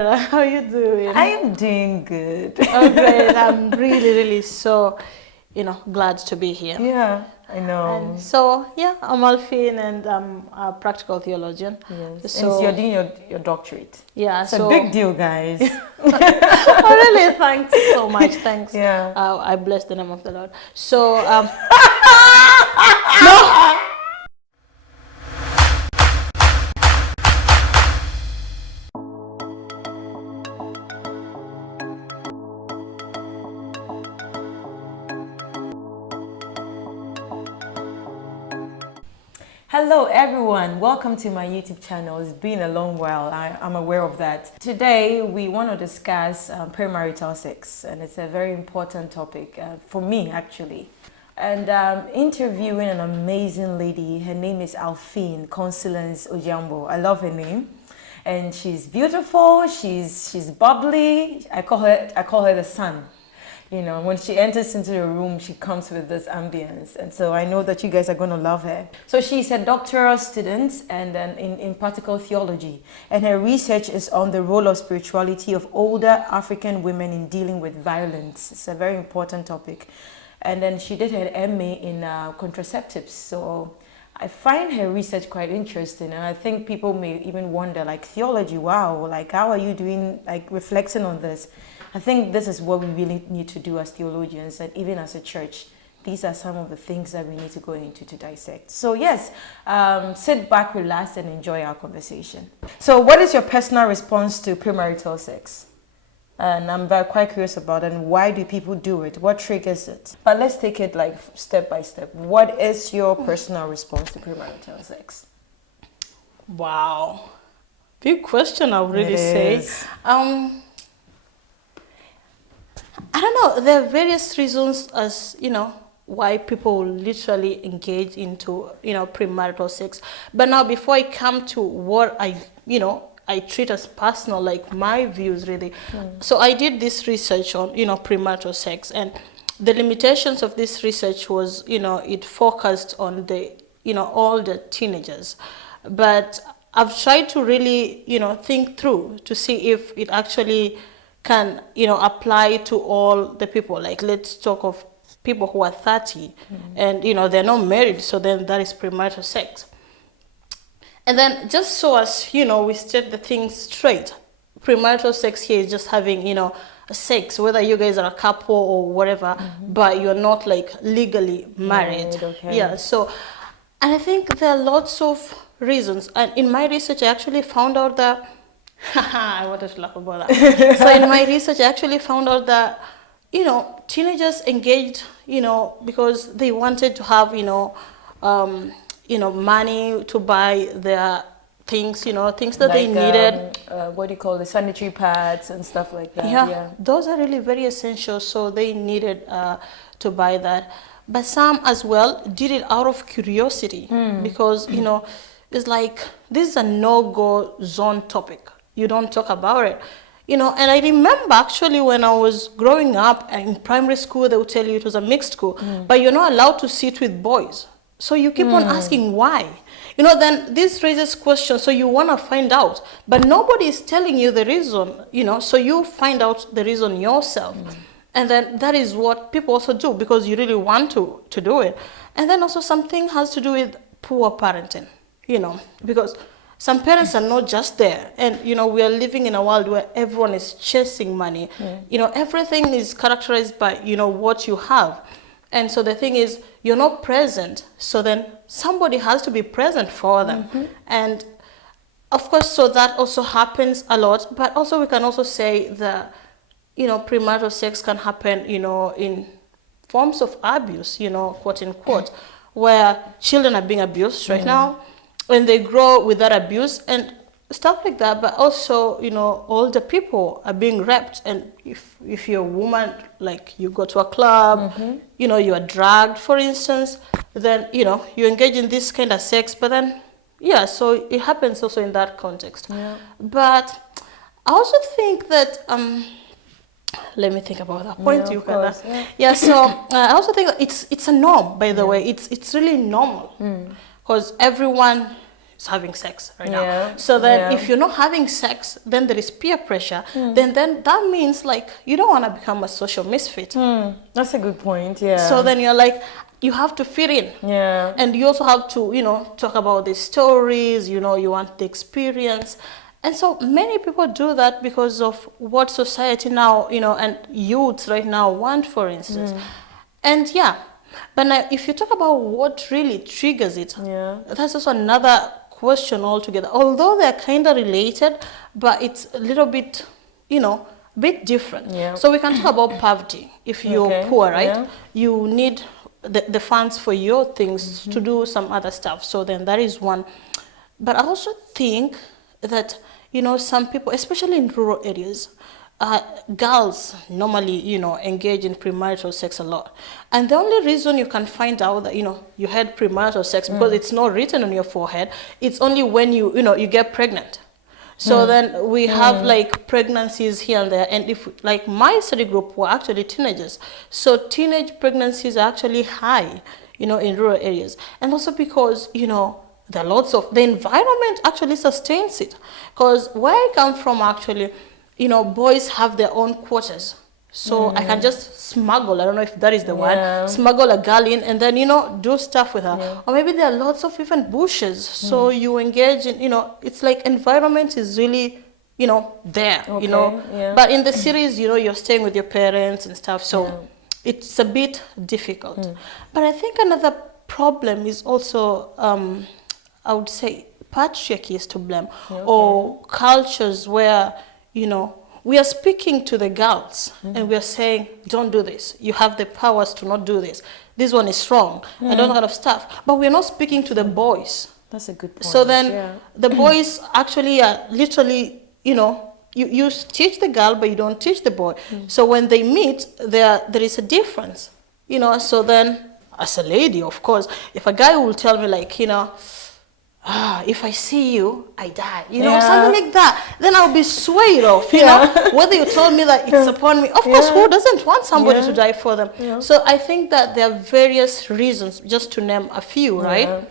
How are you doing? I am doing good. Oh, great. I'm really, really so, glad to be here. Yeah, I know. And so, yeah, I'm Alfine and I'm a practical theologian. Yes. So, And you're doing your doctorate. yeah, It's a big deal, guys. Oh, really? Thanks so much. Thanks. Yeah. I bless the name of the Lord. So, no. Hello everyone, welcome to my YouTube channel. It's been a long while, I'm aware of that. Today we want to discuss premarital sex, and it's a very important topic for me actually. And interviewing an amazing lady. Her name is Alfine Consolence Ojambo. I love her name. And she's beautiful, she's bubbly. I call her the sun. You know, when she enters into the room, she comes with this ambience. And so I know that you guys are going to love her. So she's a doctoral student and in practical theology. And her research is on the role of spirituality of older African women in dealing with violence. It's a very important topic. And then she did her MA in contraceptives. So I find her research quite interesting. And I think people may even wonder, like, theology, wow, like, how are you doing, like, reflecting on this? I think this is what we really need to do as theologians and even as a church. These are some of the things that we need to go into to dissect. So yes, sit back, relax, and enjoy our conversation. So what is your personal response to premarital sex? And I'm quite curious about it. And why do people do it? What triggers it? But let's take it like step by step. What is your personal response to premarital sex? Wow. Big question, I would really say. I don't know. There are various reasons as, why people literally engage into, premarital sex. But now before I come to what I treat as personal, like my views really. So I did this research on, premarital sex, and the limitations of this research was, it focused on the, all the teenagers. But I've tried to really, think through to see if it actually can, apply to all the people. Like, let's talk of people who are 30 and, they're not married. So then that is premarital sex. And then just so as, we state the things straight, premarital sex here is just having, sex, whether you guys are a couple or whatever, but you're not like legally married. Okay. Yeah. So, and I think there are lots of reasons. And in my research, I actually found out that I wanted to laugh about that. So in my research, I actually found out that, teenagers engaged, because they wanted to have, money to buy their things, things that they needed. What do you call the sanitary pads and stuff like that? Yeah, those are really very essential. So they needed to buy that. But some as well did it out of curiosity because, it's like, this is a no-go zone topic. You don't talk about it, and I remember actually when I was growing up in primary school, they would tell you it was a mixed school, but you're not allowed to sit with boys. So you keep on asking why, then this raises questions. So you want to find out, but nobody is telling you the reason, so you find out the reason yourself. And then that is what people also do because you really want to do it. And then also something has to do with poor parenting, because some parents are not just there. And, we are living in a world where everyone is chasing money. Everything is characterized by, what you have. And so the thing is, you're not present. So then somebody has to be present for them. And of course, so that also happens a lot. But also we can also say that, premarital sex can happen, in forms of abuse, quote unquote, where children are being abused right now. When they grow with that abuse and stuff like that, but also, older people are being raped. And if you're a woman, like you go to a club, you are dragged, for instance, then, you engage in this kind of sex, but then, yeah, so it happens also in that context. Yeah. But I also think that, let me think about that point you had. Yeah, so I also think that it's a norm, by the way. It's really normal because everyone is having sex right Yeah. now. So then Yeah. if you're not having sex, then there is peer pressure. Then that means like you don't want to become a social misfit. That's a good point. Yeah. So then you're like, you have to fit in. Yeah. And you also have to, talk about the stories, you want the experience. And so many people do that because of what society now, and youths right now want, for instance. And yeah, but now if you talk about what really triggers it, that's also another question altogether. Although they're kind of related, but it's a little bit, bit different. Yeah. So we can talk about poverty. If you're poor, right? Yeah. You need the funds for your things to do some other stuff. So then that is one. But I also think that, some people, especially in rural areas, girls normally, engage in premarital sex a lot. And the only reason you can find out that, you had premarital sex because it's not written on your forehead, it's only when you get pregnant. So then we have like pregnancies here and there. And if like my study group were actually teenagers. So teenage pregnancies are actually high, in rural areas. And also because, there are lots of, the environment actually sustains it. Because where I come from actually, boys have their own quarters. So I can just smuggle, I don't know if that is the word, smuggle a girl in and then, do stuff with her. Yeah. Or maybe there are lots of even bushes. So you engage in, it's like environment is really, there, Yeah. But in the series, you're staying with your parents and stuff. So it's a bit difficult. But I think another problem is also, I would say, patriarchy is to blame. Or cultures where, we are speaking to the girls and we are saying, don't do this. You have the powers to not do this. This one is wrong. And all that kind of stuff. But we're not speaking to the boys. That's a good point. So then the boys actually are literally, you teach the girl, but you don't teach the boy. So when they meet, there is a difference. So then as a lady, of course, if a guy will tell me like, if I see you, I die. Something like that. Then I'll be swayed off, whether you told me that it's upon me. Of course, who doesn't want somebody to die for them? So I think that there are various reasons, just to name a few, right?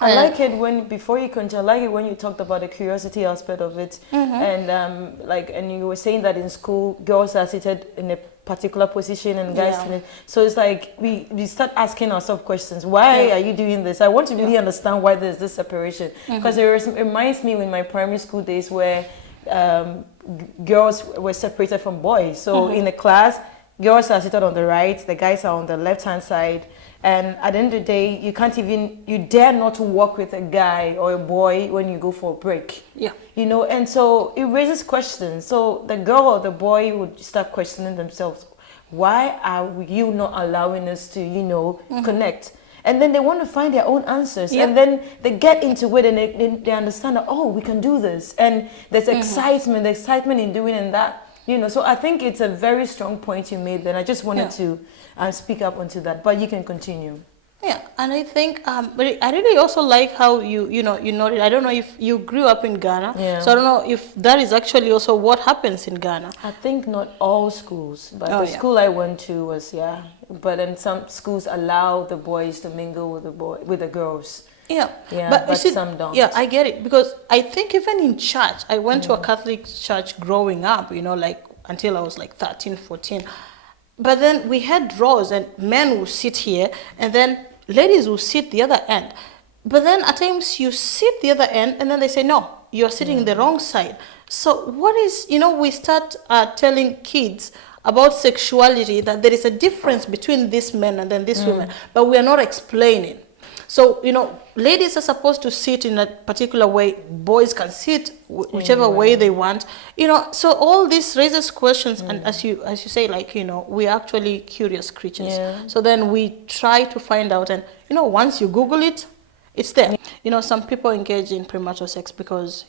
I like it when, before you continue, I like it when you talked about the curiosity aspect of it. And and you were saying that in school, girls are seated in a particular position and guys so it's like we start asking ourselves questions. Why are you doing this? I want to really understand why there's this separation, because it reminds me in my primary school days where girls were separated from boys. So in the class, girls are seated on the right, the guys are on the left hand side. And at the end of the day, you dare not to walk with a guy or a boy when you go for a break. And so it raises questions. So the girl or the boy would start questioning themselves. Why are you not allowing us to, connect? And then they want to find their own answers. And then they get into it and they understand that, oh, we can do this. And there's excitement in doing and that. So I think it's a very strong point you made, and I just wanted to speak up onto that, but you can continue. Yeah, and I think, but I really also like how you noted. I don't know if you grew up in Ghana, so I don't know if that is actually also what happens in Ghana. I think not all schools, but the school I went to was, but then some schools allow the boys to mingle with the girls. But some don't. Yeah, I get it, because I think even in church, I went to a Catholic church growing up, like until I was like 13, 14. But then we had rows and men will sit here and then ladies will sit the other end. But then at times you sit the other end and then they say, no, you're sitting in the wrong side. So what is, we start telling kids about sexuality, that there is a difference between this men and then this women, but we are not explaining. So, ladies are supposed to sit in a particular way. Boys can sit whichever way they want. So all this raises questions. And as you say, like, we're actually curious creatures. So then we try to find out. And, once you Google it, it's there. Some people engage in premarital sex because,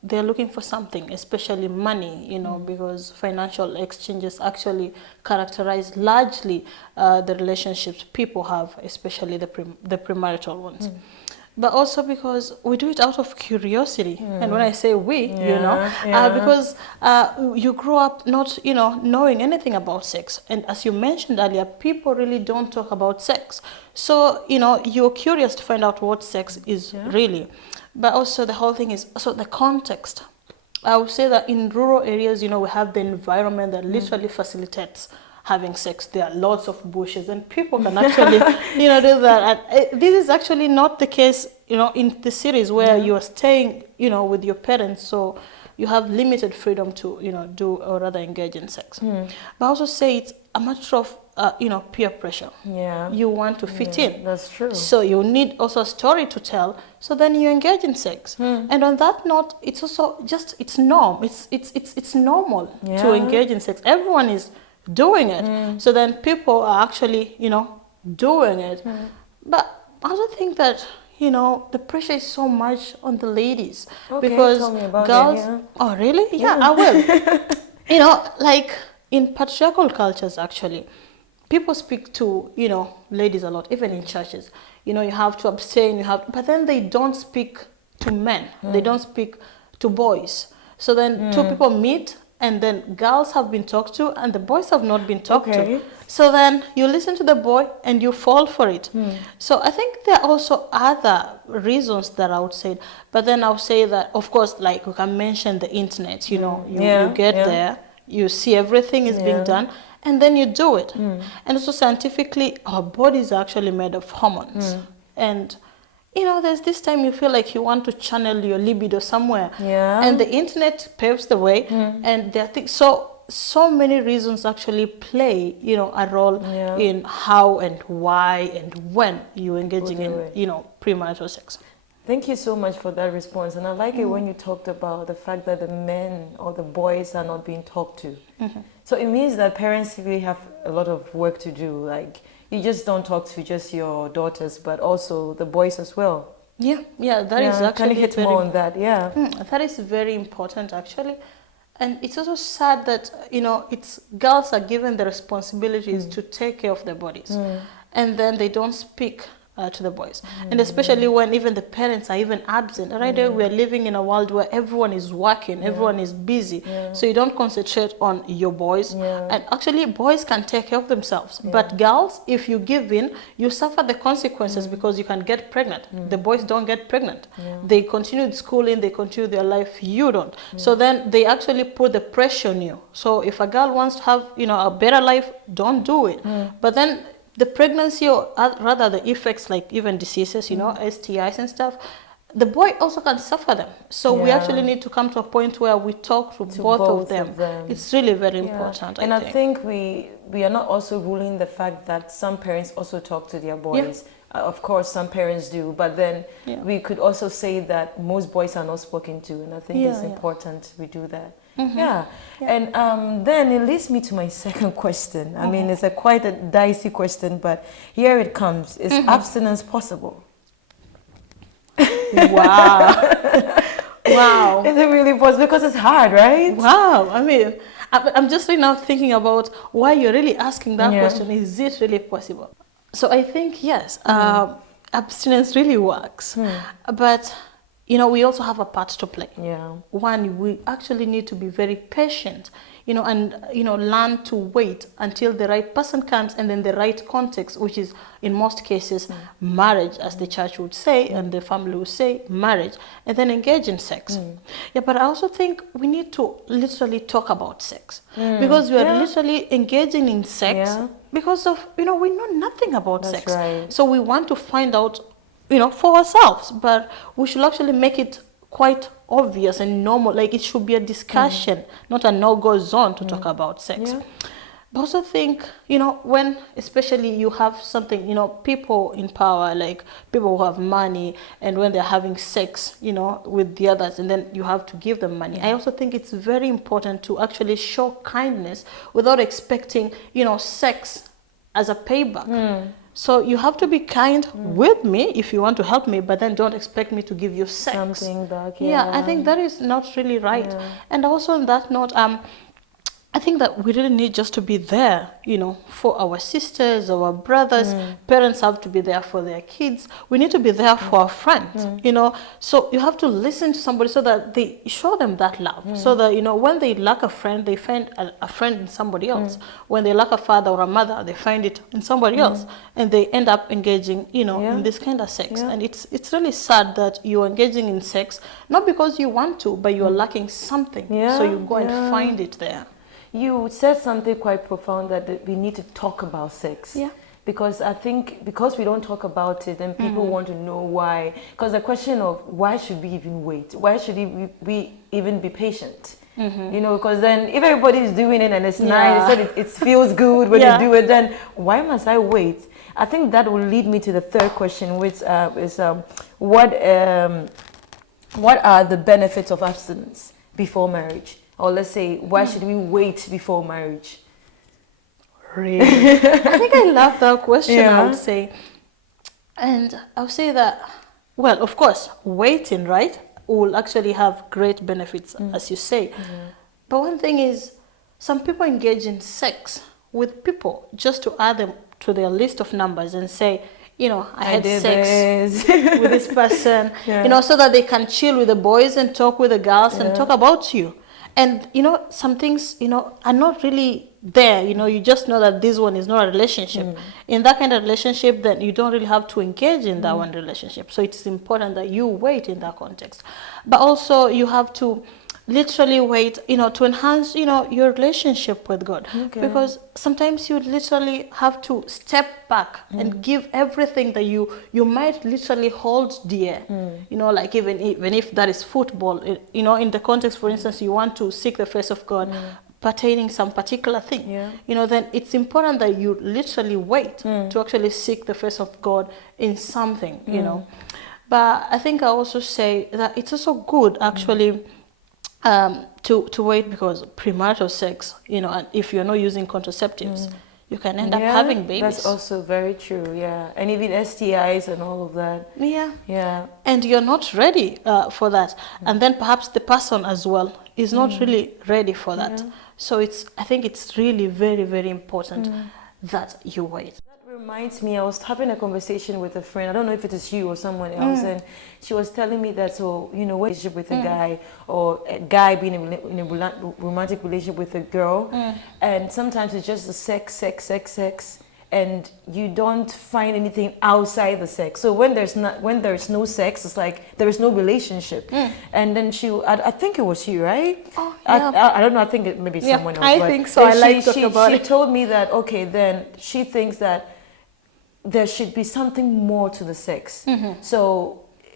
they're looking for something, especially money, because financial exchanges actually characterize largely the relationships people have, especially the premarital ones. But also because we do it out of curiosity. And when I say we, because you grow up not, knowing anything about sex. And as you mentioned earlier, people really don't talk about sex. So, you're curious to find out what sex is really. But also the whole thing is also the context. I would say that in rural areas, we have the environment that literally facilitates having sex. There are lots of bushes and people can actually, do that. And this is actually not the case, in the cities where you are staying, with your parents. So you have limited freedom to, do or rather engage in sex. But I also say it's a matter of, peer pressure. Yeah. You want to fit in. That's true. So you need also a story to tell. So then you engage in sex. And on that note, it's also just, it's norm. It's normal to engage in sex. Everyone is doing it. So then people are actually, doing it. But I also think that, the pressure is so much on the ladies. Okay, because tell me about girls, it, yeah. Oh, really? Yeah, I will. Like in patriarchal cultures, actually, people speak to, ladies a lot, even in churches. You have to abstain, but then they don't speak to men. They don't speak to boys. So then two people meet, and then girls have been talked to, and the boys have not been talked to. So then you listen to the boy, and you fall for it. So I think there are also other reasons that I would say. But then I'll say that, of course, like we can mention the internet. You get there, you see everything is being done, and then you do it. And so scientifically, our bodies are actually made of hormones. And, there's this time you feel like you want to channel your libido somewhere. Yeah. And the internet paves the way. And there are things, so many reasons actually play, a role in how and why and when you're engaging in, premarital sex. Thank you so much for that response. And I like it when you talked about the fact that the men or the boys are not being talked to. So it means that parents really have a lot of work to do. Like, you just don't talk to just your daughters, but also the boys as well. Yeah, that is actually Can you hit more on that? Yeah. That is very important, actually. And it's also sad that, it's girls are given the responsibilities to take care of their bodies. And then they don't speak to the boys. And especially when even the parents are even absent. Right now, we are living in a world where everyone is working, everyone is busy. So you don't concentrate on your boys. And actually, boys can take care of themselves. But girls, if you give in, you suffer the consequences because you can get pregnant. The boys don't get pregnant. They continue schooling, they continue their life, you don't. So then they actually put the pressure on you. So if a girl wants to have, a better life, don't do it. But then the pregnancy, or rather the effects like even diseases, STIs and stuff, the boy also can suffer them. So we actually need to come to a point where we talk to both of them. It's really very important. And I think we are not also ruling the fact that some parents also talk to their boys. Of course, some parents do, but then we could also say that most boys are not spoken to, and I think it's important we do that. And then it leads me to my second question. I mean, it's quite a dicey question, but here it comes. Is abstinence possible? Wow. Wow. Is it really possible? Because it's hard, right? Wow. I mean, I'm just right now thinking about why you're really asking that question. Is it really possible? So I think, yes, abstinence really works. But, we also have a part to play. One, we actually need to be very patient, and, learn to wait until the right person comes, and then the right context, which is in most cases marriage, as the church would say, and the family would say marriage, and then engage in sex. But I also think we need to literally talk about sex, because we are literally engaging in sex because of, we know nothing about sex. So we want to find out, for ourselves, but we should actually make it quite obvious and normal. Like, it should be a discussion, not a no-go zone to talk about sex. But I also think, when especially you have something, people in power, like people who have money, and when they're having sex, with the others, and then you have to give them money. I also think it's very important to actually show kindness without expecting, sex as a payback. So you have to be kind with me if you want to help me, but then don't expect me to give you sex. Something back, I think that is not really right. And also on that note, I I think that we really need just to be there, for our sisters, our brothers. Parents have to be there for their kids. We need to be there for our friends, So you have to listen to somebody so that they show them that love. So that, when they lack a friend, they find a friend in somebody else. When they lack a father or a mother, they find it in somebody else. And they end up engaging, in this kind of sex. And it's really sad that you're engaging in sex, not because you want to, but you're lacking something. So you go and find it there. You said something quite profound, that we need to talk about sex. Yeah. Because I think because we don't talk about it, then people want to know why. Because the question of why should we even wait? Why should we even be patient? Because then if everybody is doing it and it's nice and it feels good when you do it, then why must I wait? I think that will lead me to the third question, which is what are the benefits of abstinence before marriage? Or let's say, why should we wait before marriage? Really? I think I love that question, I would say. And I would say that, well, of course, waiting, right, will actually have great benefits, as you say. But one thing is, some people engage in sex with people just to add them to their list of numbers and say, I had sex with this person, so that they can chill with the boys and talk with the girls and talk about you. And, some things, are not really there. You just know that this one is not a relationship. In that kind of relationship, then you don't really have to engage in that one relationship. So it's important that you wait in that context. But also you have to literally wait, to enhance, your relationship with God. Because sometimes you literally have to step back and give everything that you might literally hold dear. Like even if that is football, in the context, for instance, you want to seek the face of God, pertaining some particular thing, then it's important that you literally wait to actually seek the face of God in something, But I think I also say that it's also good, actually, to wait, because premarital sex, and if you're not using contraceptives, you can end up having babies. That's also very true, and even STIs and all of that. And you're not ready for that, and then perhaps the person as well is not really ready for that. So I think it's really very, very important that you wait. Reminds me, I was having a conversation with a friend. I don't know if it is you or someone else, and she was telling me that, relationship with a guy, or a guy being in a romantic relationship with a girl, and sometimes it's just the sex, and you don't find anything outside the sex. So when there's no sex, it's like there is no relationship. And then I think it was you, right? Oh, yeah. I don't know. I think it maybe someone else. I think so. I like to talk about it. She told me that then she thinks that there should be something more to the sex. So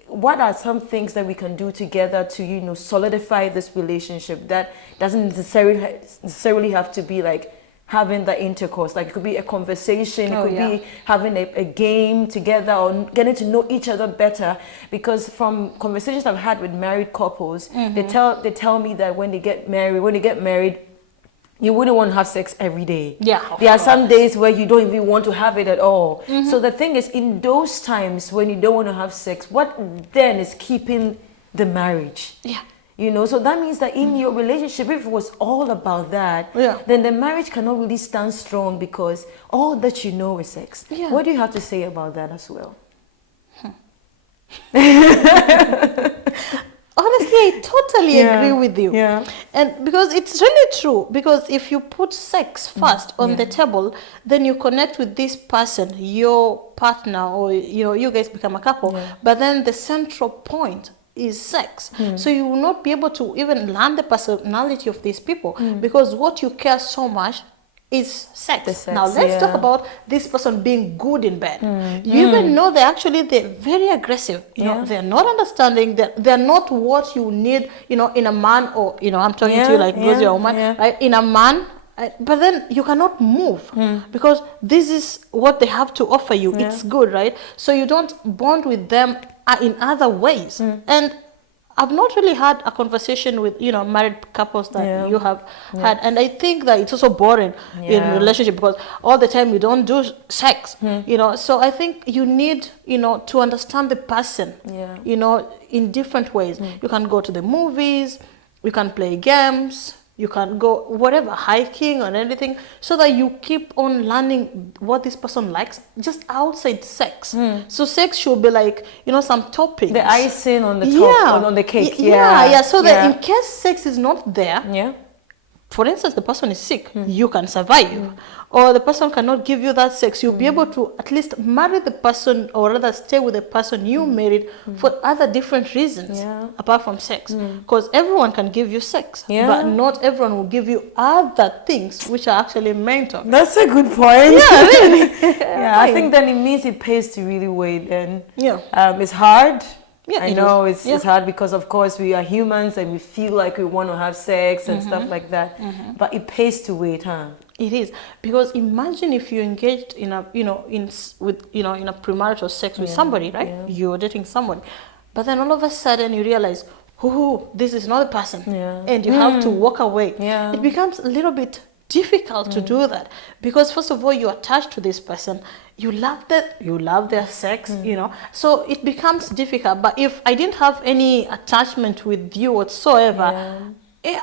what are some things that we can do together to solidify this relationship that doesn't necessarily have to be like having the intercourse? Like it could be a conversation, it could be having a game together, or getting to know each other better. Because from conversations I've had with married couples, they tell me that when they get married, you wouldn't want to have sex every day. There are some days where you don't even want to have it at all. So the thing is, in those times when you don't want to have sex, what then is keeping the marriage? So that means that in your relationship, if it was all about that, then the marriage cannot really stand strong, because all that is sex. What do you have to say about that as well? Honestly, I totally agree with you. And because it's really true, because if you put sex first on the table, then you connect with this person, your partner, or you guys become a couple, but then the central point is sex. So you will not be able to even learn the personality of these people, because what you care so much is sex. Now let's talk about this person being good in bed. You even know they're very aggressive. They're not understanding, they're not what you need, in a man, or I'm talking to you like because you're a woman, right? In a man. But then you cannot move, because this is what they have to offer you. It's good, right? So you don't bond with them in other ways. And I've not really had a conversation with married couples that you have had, and I think that it's also boring in a relationship, because all the time you don't do sex. So I think you need to understand the person in different ways. You can go to the movies, you can play games, You can go whatever, hiking or anything, so that you keep on learning what this person likes just outside sex. So sex should be like, some toppings. The icing on the top, on the cake. Yeah. So that in case sex is not there, yeah. for instance, the person is sick, you can survive. Or the person cannot give you that sex, you'll be able to at least marry the person, or rather stay with the person you married for other different reasons apart from sex. Because everyone can give you sex, but not everyone will give you other things which are actually mental. That's a good point. Yeah, really. I think then it means it pays to really wait. And it's hard. Yeah, I know it's hard because, of course, we are humans and we feel like we want to have sex and stuff like that. But it pays to wait, huh? It is, because imagine if you engaged in a in a premarital sex with somebody, right? You're dating somebody, but then all of a sudden you realize, oh, this is not the person, and you have to walk away. It becomes a little bit difficult to do that, because first of all, you're attached to this person, you love their sex, so it becomes difficult. But if I didn't have any attachment with you whatsoever,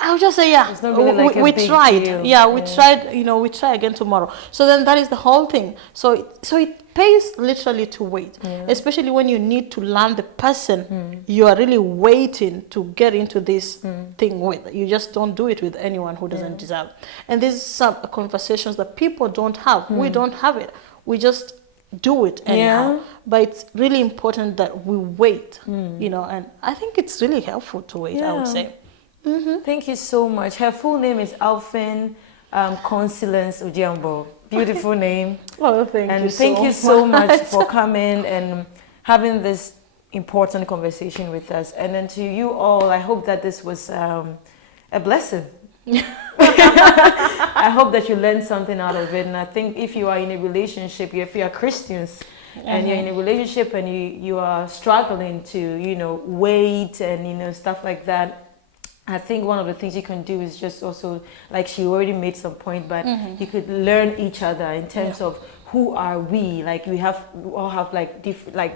I'll just say, really we tried. We tried, we try again tomorrow. So then that is the whole thing. So it pays literally to wait, especially when you need to learn the person you are really waiting to get into this thing with. You just don't do it with anyone who doesn't deserve. And these are some conversations that people don't have. We don't have it. We just do it anyhow. But it's really important that we wait, and I think it's really helpful to wait, I would say. Thank you so much. Her full name is Alfin Consilence Ujiambo. Beautiful name. Oh, thank you. Thank you so much for coming and having this important conversation with us. And then to you all, I hope that this was a blessing. I hope that you learned something out of it. And I think if you are in a relationship, if you are Christians, and you're in a relationship and you are struggling to, wait and, stuff like that, I think one of the things you can do is just also, like she already made some point, but you could learn each other in terms of who are we. Like we all have like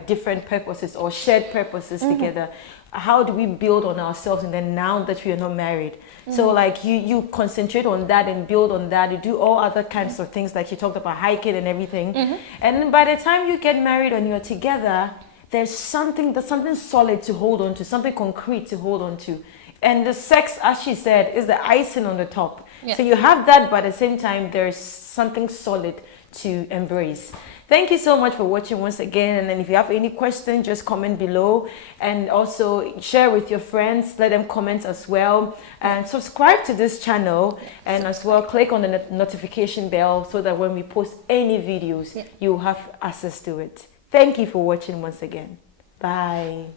different purposes or shared purposes together. How do we build on ourselves? And then now that we are not married, so like you concentrate on that and build on that. You do all other kinds of things, like you talked about hiking and everything. And then by the time you get married and you're together, there's something solid to hold on to, something concrete to hold on to. And the sex, as she said, is the icing on the top. So you have that, but at the same time, there's something solid to embrace. Thank you so much for watching once again. And then if you have any questions, just comment below. And also share with your friends. Let them comment as well. And subscribe to this channel. And as well, click on the notification bell so that when we post any videos, you have access to it. Thank you for watching once again. Bye.